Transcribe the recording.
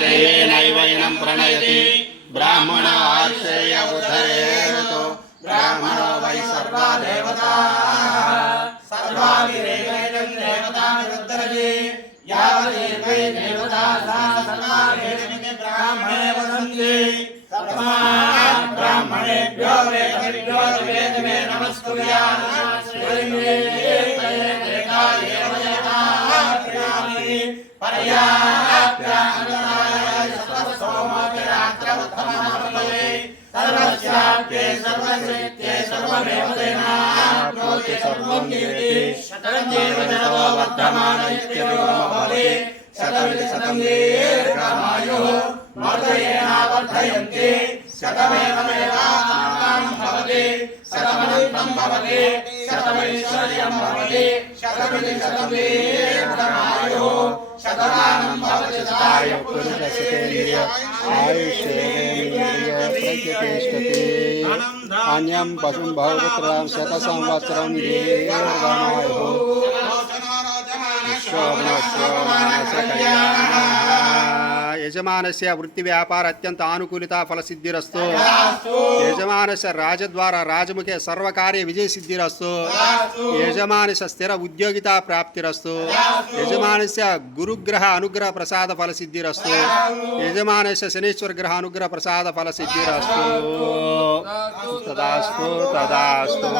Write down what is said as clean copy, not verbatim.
नैवैनं प्रणयति ब्राह्मणो आर्षेय उद्धरेतो ब्राह्मणो वै सर्वा देवताः सर्वाभिरेवैनं देवतानुद्धरति यावदेवै देवता सा सर्वाभिरेवैनं ब्राह्मणे वदन्ति तस्मात् ब्राह्मणेभ्यो वेदमेभ्यो वेदमे नमस्कुर्यात् सर्वस्याप्ये सर्वशक्ये सर्वमेव तेनाप्नोति सर्वं कीर्ति शतमेव जनो वर्धमान इत्यतो भवति शतमिति शतं दीर्घमायुः वर्धयेन वर्धयन्ति शतमेवमेवात्मानं भवति शतमनन्तं भवति शतमैश्वर्यं भवति शतमिति शतं दीर्घमायुः शतमानं भवति सदाय पुरुषस्येन्द्रिय आयुष्येन्द्रिय प्रतिष्ठते अन्यं पशुं बहुपुत्रं शतसंवत्सरं दीर्घमायुः यजमानस्य वृत्ति व्यापार अत्यंत अनुकूलता फल सिद्धिरस्तु यजमानस्य राजद्वारा राजमुखे सर्वकार्य विजय सिद्धिरस्तु यजमानस्य स्थिर उद्योगिता प्राप्तिरस्तु यजमानस्य गुरुग्रह अनुग्रह प्रसाद फल सिद्धिरस्तु यजमानस्य शनीश्वर ग्रह अनुग्रह प्रसाद फल सिद्धिरस्तु तदास्तु तदास्तु।